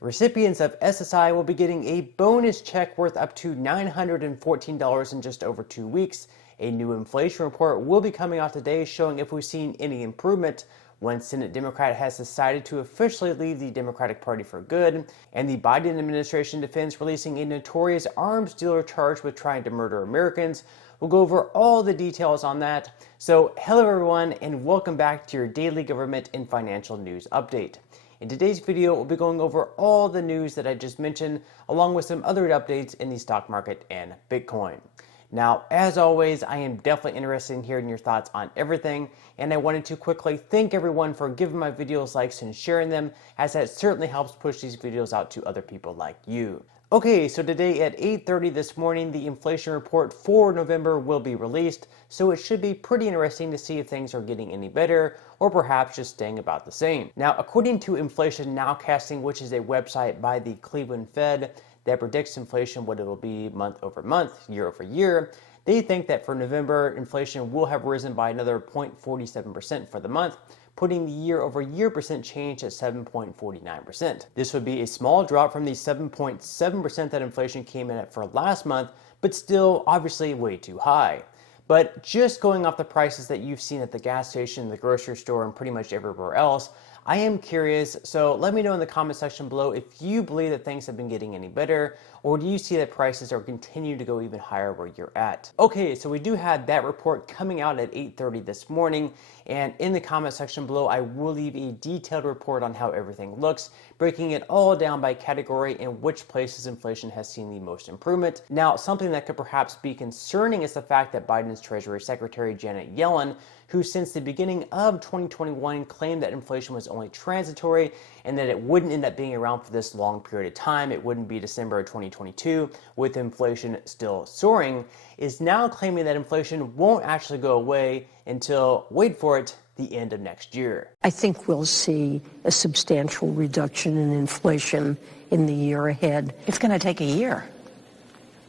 Recipients of SSI will be getting a bonus check worth up to $914 in just over 2 weeks. A new inflation report will be coming out today showing if we've seen any improvement. One Senate Democrat has decided to officially leave the Democratic Party for good, and the Biden administration defends releasing a notorious arms dealer charged with trying to murder Americans. We'll go over all the details on that. So hello everyone, and welcome back to your daily government and financial news update. In today's video, we'll be going over all the news that I just mentioned, along with some other updates in the stock market and Bitcoin. Now, as always, I am definitely interested in hearing your thoughts on everything, and I wanted to quickly thank everyone for giving my videos likes and sharing them, as that certainly helps push these videos out to other people like you. Okay, so today at 8:30 this morning, the inflation report for November will be released, so it should be pretty interesting to see if things are getting any better, or perhaps just staying about the same. Now, according to Inflation Nowcasting, which is a website by the Cleveland Fed, that predicts inflation, what it will be month over month, year over year. They think that for November, inflation will have risen by another 0.47% for the month, putting the year over year percent change at 7.49%. This would be a small drop from the 7.7% that inflation came in at for last month, but still obviously way too high. But just going off the prices that you've seen at the gas station, the grocery store, and pretty much everywhere else, I am curious, so let me know in the comment section below if you believe that things have been getting any better, or do you see that prices are continuing to go even higher where you're at? Okay, so we do have that report coming out at 8:30 this morning, and in the comment section below, I will leave a detailed report on how everything looks, breaking it all down by category and which places inflation has seen the most improvement. Now, something that could perhaps be concerning is the fact that Biden's Treasury Secretary Janet Yellen, who since the beginning of 2021 claimed that inflation was only transitory and that it wouldn't end up being around for this long period of time, it wouldn't be December of 2022 with inflation still soaring, is now claiming that inflation won't actually go away until, wait for it, the end of next year. I think we'll see a substantial reduction in inflation in the year ahead. It's going to take a year.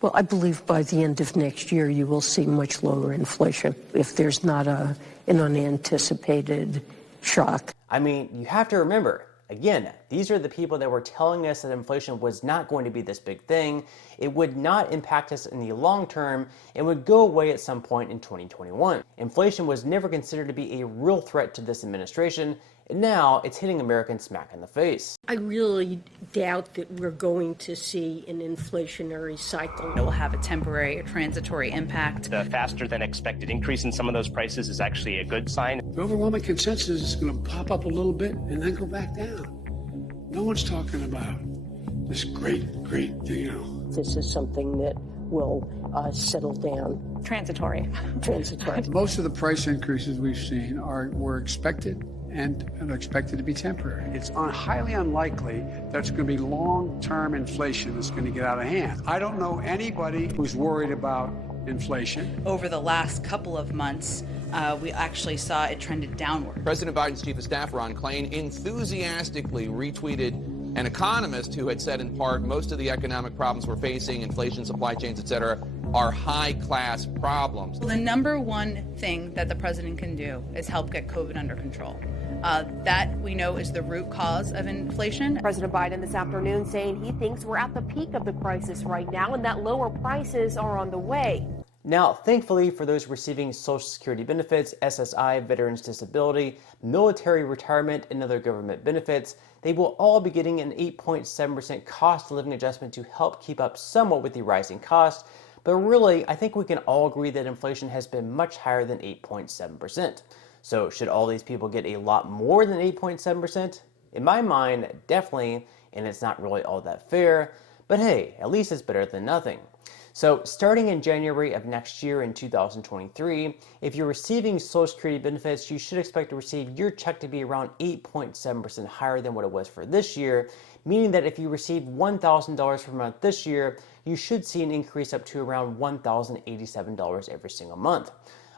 Well, I believe by the end of next year, you will see much lower inflation if there's not an unanticipated shock. I mean, you have to remember, again, these are the people that were telling us that inflation was not going to be this big thing. It would not impact us in the long term and would go away at some point in 2021. Inflation was never considered to be a real threat to this administration, and now it's hitting Americans smack in the face. I really doubt that we're going to see an inflationary cycle. It will have a temporary or transitory impact. The faster than expected increase in some of those prices is actually a good sign. The overwhelming consensus is going to pop up a little bit and then go back down. No one's talking about this great, This is something that will settle down. Transitory. Most of the price increases we've seen were expected and are expected to be temporary. It's highly unlikely that's going to be long-term inflation that's going to get out of hand. I don't know anybody who's worried about inflation. Over the last couple of months, we actually saw it trended downward. President Biden's chief of staff, Ron Klain, enthusiastically retweeted an economist who had said in part most of the economic problems we're facing, inflation, supply chains, etc., are high-class problems. The number one thing that the president can do is help get COVID under control. That we know is the root cause of inflation. President Biden this afternoon saying he thinks we're at the peak of the crisis right now and that lower prices are on the way. Now, thankfully, for those receiving Social Security benefits, SSI, Veterans Disability, military retirement, and other government benefits, they will all be getting an 8.7% cost of living adjustment to help keep up somewhat with the rising cost. But really, I think we can all agree that inflation has been much higher than 8.7%. So should all these people get a lot more than 8.7%? In my mind, definitely, and it's not really all that fair. But hey, at least it's better than nothing. So starting in January of next year in 2023, if you're receiving Social Security benefits, you should expect to receive your check to be around 8.7% higher than what it was for this year, meaning that if you receive $1,000 per month this year, you should see an increase up to around $1,087 every single month.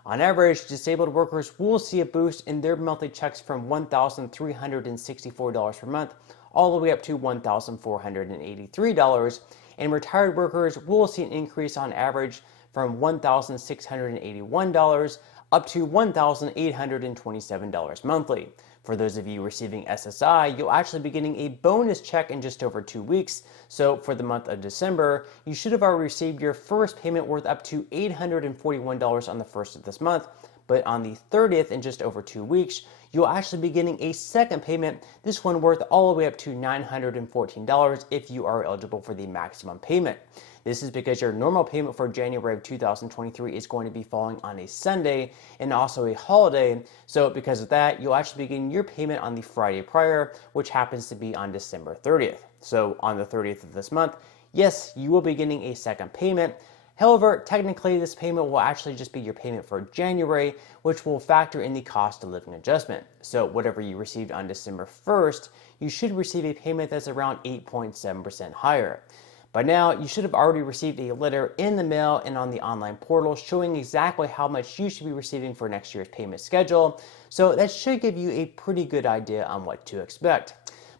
On average, disabled workers will see a boost in their monthly checks from $1,364 per month all the way up to $1,483, and retired workers will see an increase on average from $1,681 up to $1,827 monthly. For those of you receiving SSI, you'll actually be getting a bonus check in just over 2 weeks. So for the month of December, you should have already received your first payment worth up to $841 on the 1st of this month. But on the 30th, in just over 2 weeks, you'll actually be getting a second payment, this one worth all the way up to $914 if you are eligible for the maximum payment. This is because your normal payment for January of 2023 is going to be falling on a Sunday and also a holiday. So because of that, you'll actually be getting your payment on the Friday prior, which happens to be on December 30th. So on the 30th of this month, yes, you will be getting a second payment. However, technically this payment will actually just be your payment for January, which will factor in the cost of living adjustment. So whatever you received on December 1st, you should receive a payment that's around 8.7% higher. By now, you should have already received a letter in the mail and on the online portal showing exactly how much you should be receiving for next year's payment schedule. So that should give you a pretty good idea on what to expect.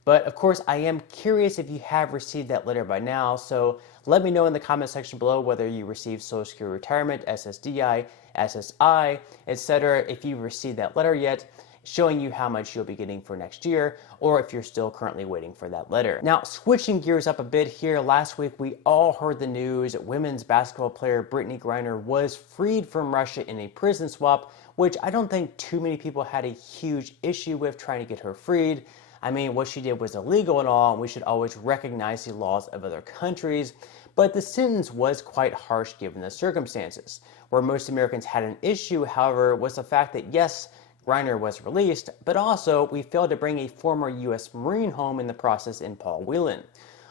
But of course, I am curious if you have received that letter by now. So let me know in the comment section below whether you received Social Security Retirement, SSDI, SSI, etc. if you've received that letter yet, showing you how much you'll be getting for next year, or if you're still currently waiting for that letter. Now, switching gears up a bit here, last week we all heard the news that women's basketball player Brittney Griner was freed from Russia in a prison swap, which I don't think too many people had a huge issue with trying to get her freed. I mean, what she did was illegal and all, and we should always recognize the laws of other countries. But the sentence was quite harsh given the circumstances. Where most Americans had an issue, however, was the fact that yes, Griner was released, but also we failed to bring a former U.S. Marine home in the process in Paul Whelan.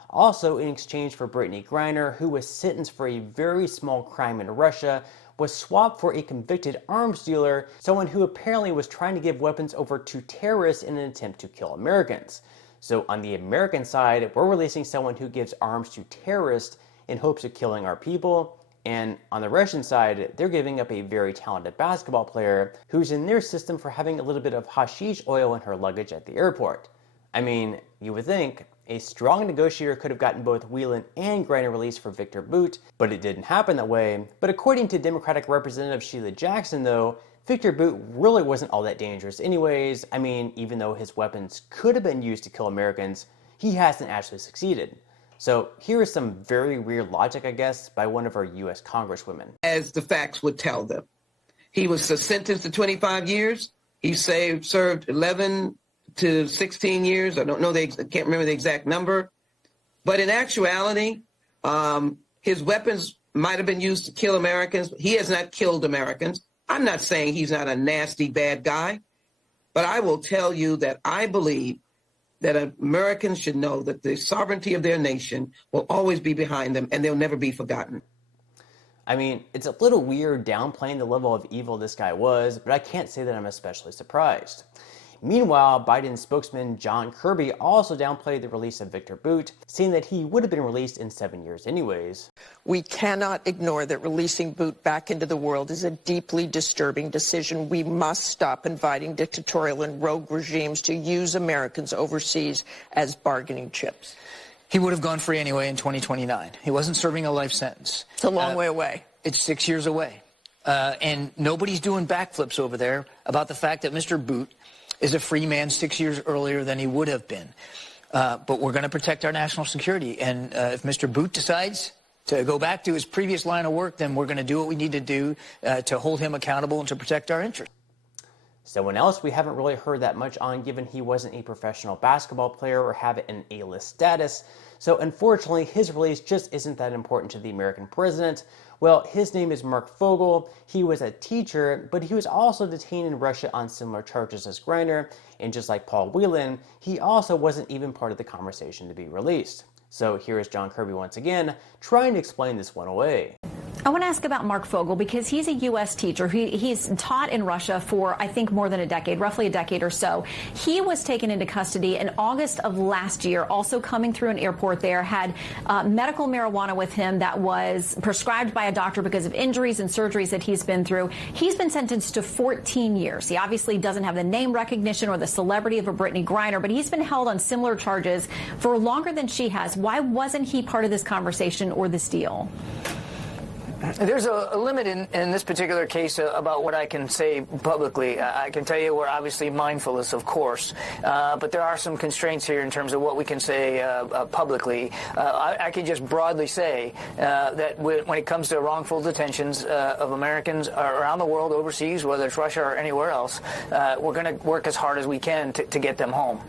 Also, in exchange for Brittney Griner, who was sentenced for a very small crime in Russia, was swapped for a convicted arms dealer, someone who apparently was trying to give weapons over to terrorists in an attempt to kill Americans. So on the American side, we're releasing someone who gives arms to terrorists in hopes of killing our people. And on the Russian side, they're giving up a very talented basketball player who's in their system for having a little bit of hashish oil in her luggage at the airport. I mean, you would think a strong negotiator could have gotten both Whelan and Griner released for Victor Bout, but it didn't happen that way. But according to Democratic Representative Sheila Jackson, though, Victor Bout really wasn't all that dangerous anyways. I mean, even though his weapons could have been used to kill Americans, he hasn't actually succeeded. So here is some very weird logic, I guess, by one of our U.S. Congresswomen. As the facts would tell them. He was sentenced to 25 years. He served 11 to 16 years. I don't know, I can't remember the exact number. But in actuality, his weapons might have been used to kill Americans. He has not killed Americans. I'm not saying he's not a nasty, bad guy. But I will tell you that I believe that Americans should know that the sovereignty of their nation will always be behind them and they'll never be forgotten. I mean, it's a little weird downplaying the level of evil this guy was, but I can't say that I'm especially surprised. Meanwhile, Biden's spokesman John Kirby also downplayed the release of Victor Bout, saying that he would have been released in 7 years anyways. We cannot ignore that releasing Bout back into the world is a deeply disturbing decision. We must stop inviting dictatorial and rogue regimes to use Americans overseas as bargaining chips. He would have gone free anyway in 2029. He wasn't serving a life sentence. It's a long way away. It's 6 years away. And nobody's doing backflips over there about the fact that Mr. Bout is a free man 6 years earlier than he would have been. But we're going to protect our national security. And if Mr. Bout decides to go back to his previous line of work, then we're going to do what we need to do to hold him accountable and to protect our interests. Someone else we haven't really heard that much on, given he wasn't a professional basketball player or have an A-list status. So unfortunately, his release just isn't that important to the American president. Well, his name is Mark Fogel. He was a teacher, but he was also detained in Russia on similar charges as Griner. And just like Paul Whelan, he also wasn't even part of the conversation to be released. So here is John Kirby once again, trying to explain this one away. I want to ask about Mark Fogel because he's a U.S. teacher. He's taught in Russia for, I think, more than a decade, roughly a decade or so. He was taken into custody in August of last year, also coming through an airport there, had medical marijuana with him that was prescribed by a doctor because of injuries and surgeries that he's been through. He's been sentenced to 14 years. He obviously doesn't have the name recognition or the celebrity of a Brittney Griner, but he's been held on similar charges for longer than she has. Why wasn't he part of this conversation or this deal? There's a limit in this particular case about what I can say publicly. I can tell you we're obviously mindful of this, of course, but there are some constraints here in terms of what we can say publicly. I can just broadly say that when it comes to wrongful detentions of Americans around the world, overseas, whether it's Russia or anywhere else, we're going to work as hard as we can to get them home.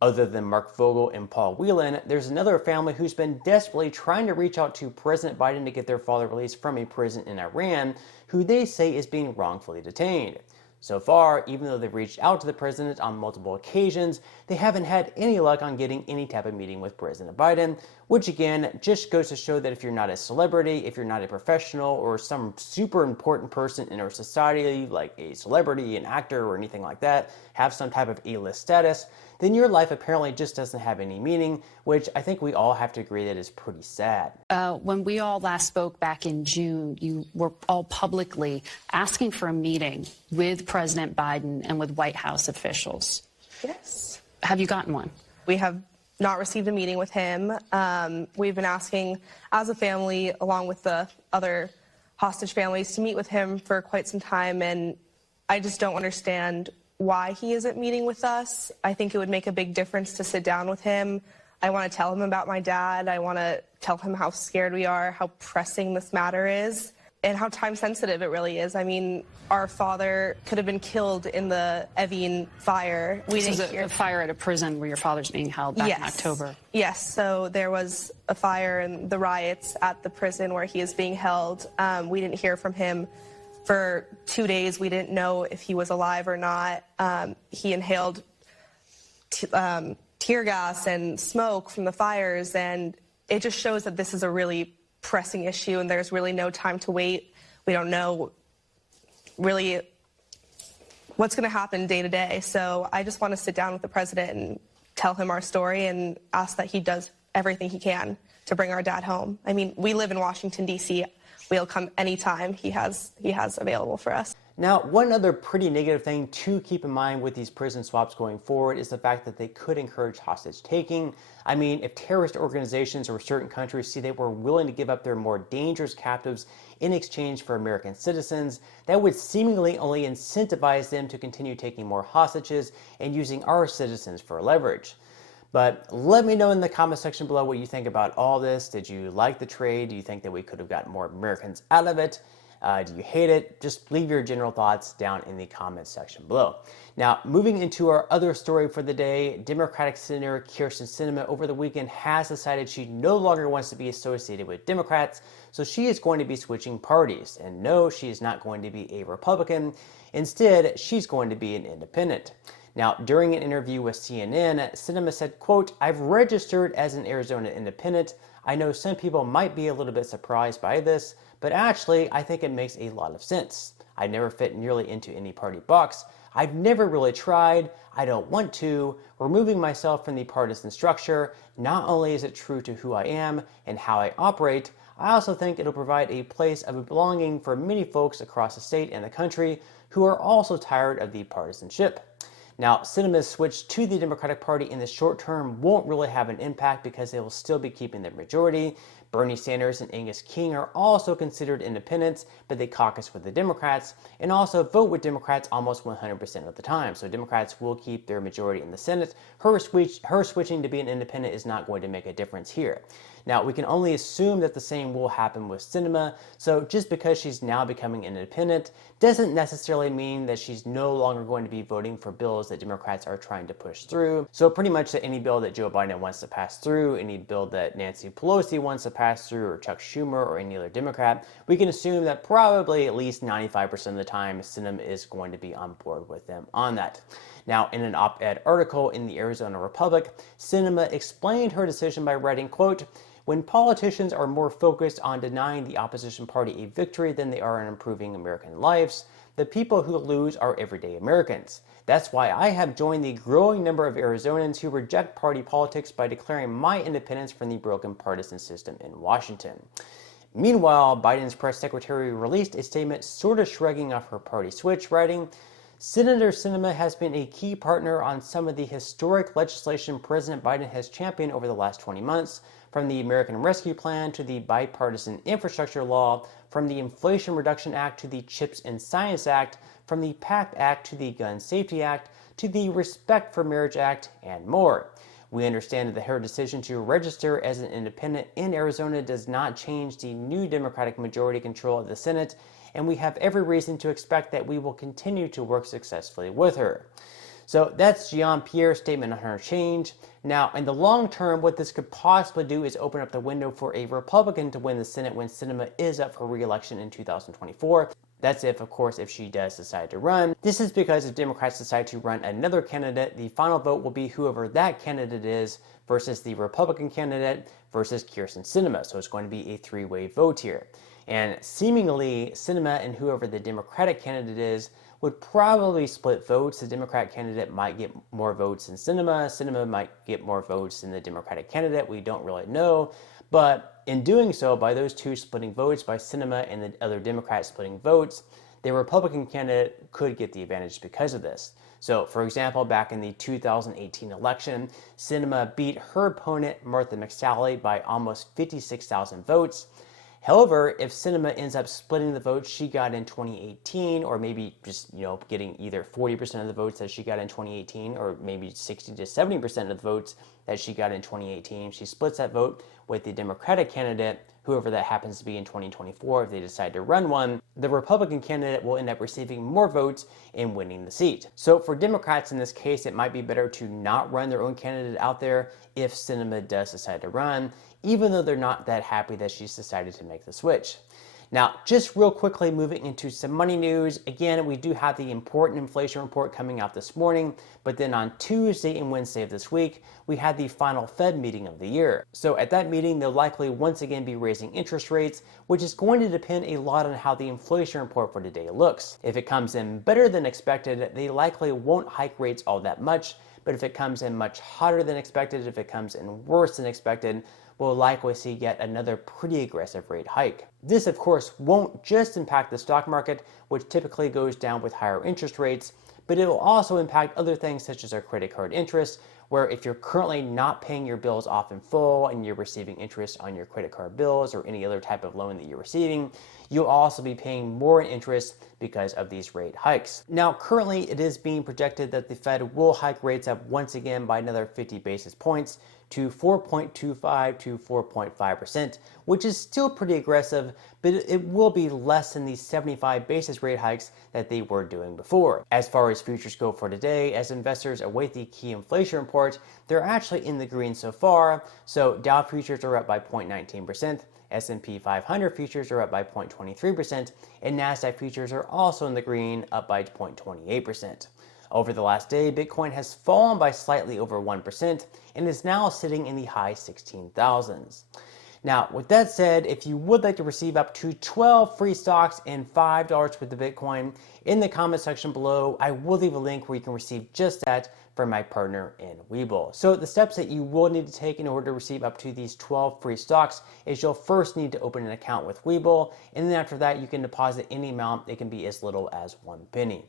Other than Mark Vogel and Paul Whelan, there's another family who's been desperately trying to reach out to President Biden to get their father released from a prison in Iran, who they say is being wrongfully detained. So far, even though they've reached out to the president on multiple occasions, they haven't had any luck on getting any type of meeting with President Biden, which again just goes to show that if you're not a celebrity, if you're not a professional, or some super important person in our society, like a celebrity, an actor, or anything like that, have some type of A-list status, then your life apparently just doesn't have any meaning, which I think we all have to agree that is pretty sad. When we all last spoke back in June, you were all publicly asking for a meeting with President Biden and with White House officials. Yes. Have you gotten one? We have not received a meeting with him. We've been asking, as a family, along with the other hostage families, to meet with him for quite some time, and I just don't understand why he isn't meeting with us. I think it would make a big difference to sit down with him. I want to tell him about my dad. I want to tell him how scared we are, how pressing this matter is, and how time sensitive it really is. I mean, our father could have been killed in the Evin fire. This is a fire at a prison where your father's being held back in October. Yes, so there was a fire and the riots at the prison where he is being held. We didn't hear from him for 2 days. We didn't know if he was alive or not. He inhaled tear gas and smoke from the fires, and it just shows that this is a really pressing issue, and there's really no time to wait. We don't know really what's going to happen day to day. So I just want to sit down with the president and tell him our story and ask that he does everything he can to bring our dad home. I mean, we live in Washington, D.C. We'll come anytime he has available for us. Now, one other pretty negative thing to keep in mind with these prison swaps going forward is the fact that they could encourage hostage taking. I mean, if terrorist organizations or certain countries see they were willing to give up their more dangerous captives in exchange for American citizens, that would seemingly only incentivize them to continue taking more hostages and using our citizens for leverage. But let me know in the comment section below what you think about all this. Did you like the trade? Do you think that we could have gotten more Americans out of it? Do you hate it? Just leave your general thoughts down in the comments section below. Now, moving into our other story for the day, Democratic Senator Kyrsten Sinema over the weekend has decided she no longer wants to be associated with Democrats, so she is going to be switching parties. And no, she is not going to be a Republican. Instead, she's going to be an independent. Now, during an interview with CNN, Sinema said, quote, "I've registered as an Arizona independent. I know some people might be a little bit surprised by this, but actually, I think it makes a lot of sense. I never fit nearly into any party box. I've never really tried. I don't want to. Removing myself from the partisan structure, not only is it true to who I am and how I operate, I also think it'll provide a place of belonging for many folks across the state and the country who are also tired of the partisanship." Now, Sinema's switch to the Democratic Party in the short term won't really have an impact because they will still be keeping their majority. Bernie Sanders and Angus King are also considered independents, but they caucus with the Democrats and also vote with Democrats almost 100% of the time. So Democrats will keep their majority in the Senate. Her switching to be an independent is not going to make a difference here. Now, we can only assume that the same will happen with Sinema, so just because she's now becoming an independent doesn't necessarily mean that she's no longer going to be voting for bills that Democrats are trying to push through. So pretty much that any bill that Joe Biden wants to pass through, any bill that Nancy Pelosi wants to pass through, or Chuck Schumer or any other Democrat, we can assume that probably at least 95% of the time Sinema is going to be on board with them on that. Now, in an op-ed article in the Arizona Republic, Sinema explained her decision by writing, quote, "When politicians are more focused on denying the opposition party a victory than they are on improving American lives, the people who lose are everyday Americans. That's why I have joined the growing number of Arizonans who reject party politics by declaring my independence from the broken partisan system in Washington." Meanwhile, Biden's press secretary released a statement sort of shrugging off her party switch, writing, Senator Sinema has been a key partner on some of the historic legislation President Biden has championed over the last 20 months, from the American Rescue Plan to the bipartisan infrastructure law, from the Inflation Reduction Act to the CHIPS and Science Act, from the PACT Act to the Gun Safety Act, to the Respect for Marriage Act, and more. We understand that her decision to register as an independent in Arizona does not change the new Democratic majority control of the Senate, and we have every reason to expect that we will continue to work successfully with her. So that's Jean-Pierre's statement on her change. Now, in the long term, what this could possibly do is open up the window for a Republican to win the Senate when Sinema is up for re-election in 2024. That's if, of course, if she does decide to run. This is because if Democrats decide to run another candidate, the final vote will be whoever that candidate is versus the Republican candidate versus Kyrsten Sinema. So it's going to be a three-way vote here. And seemingly, Sinema and whoever the Democratic candidate is would probably split votes. The Democrat candidate might get more votes than Sinema. Sinema might get more votes than the Democratic candidate. We don't really know. But in doing so, by those two splitting votes, by Sinema and the other Democrats splitting votes, the Republican candidate could get the advantage because of this. So, for example, back in the 2018 election, Sinema beat her opponent, Martha McSally, by almost 56,000 votes. However, if Sinema ends up splitting the votes she got in 2018, or maybe just, getting either 40% of the votes that she got in 2018, or maybe 60 to 70% of the votes that she got in 2018, she splits that vote with the Democratic candidate, whoever that happens to be in 2024, if they decide to run one, the Republican candidate will end up receiving more votes and winning the seat. So for Democrats in this case, it might be better to not run their own candidate out there if Sinema does decide to run, even though they're not that happy that she's decided to make the switch. Now, just real quickly moving into some money news. Again, we do have the important inflation report coming out this morning, but then on Tuesday and Wednesday of this week, we had the final Fed meeting of the year. So at that meeting, they'll likely once again be raising interest rates, which is going to depend a lot on how the inflation report for today looks. If it comes in better than expected, they likely won't hike rates all that much, but if it comes in much hotter than expected, if it comes in worse than expected, we'll likely see yet another pretty aggressive rate hike. This, of course, won't just impact the stock market, which typically goes down with higher interest rates, but it will also impact other things such as our credit card interest, where if you're currently not paying your bills off in full and you're receiving interest on your credit card bills or any other type of loan that you're receiving, you'll also be paying more in interest because of these rate hikes. Now, currently, it is being projected that the Fed will hike rates up once again by another 50 basis points to 4.25 to 4.5%, which is still pretty aggressive, but it will be less than the 75 basis rate hikes that they were doing before. As far as futures go for today, as investors await the key inflation report, they're actually in the green so far. So Dow futures are up by 0.19%, S&P 500 futures are up by 0.23%, and NASDAQ futures are also in the green, up by 0.28%. Over the last day, Bitcoin has fallen by slightly over 1% and is now sitting in the high 16,000s. Now, with that said, if you would like to receive up to 12 free stocks and $5 worth of Bitcoin, in the comment section below, I will leave a link where you can receive just that from my partner in Webull. So the steps that you will need to take in order to receive up to these 12 free stocks is you'll first need to open an account with Webull, and then after that, you can deposit any amount. It can be as little as 1 penny.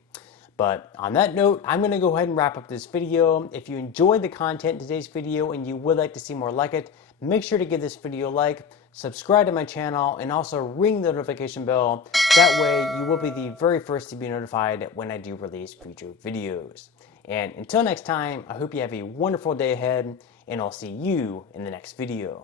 But on that note, I'm going to go ahead and wrap up this video. If you enjoyed the content in today's video and you would like to see more like it, make sure to give this video a like, subscribe to my channel, and also ring the notification bell. That way you will be the very first to be notified when I do release future videos. And until next time, I hope you have a wonderful day ahead, and I'll see you in the next video.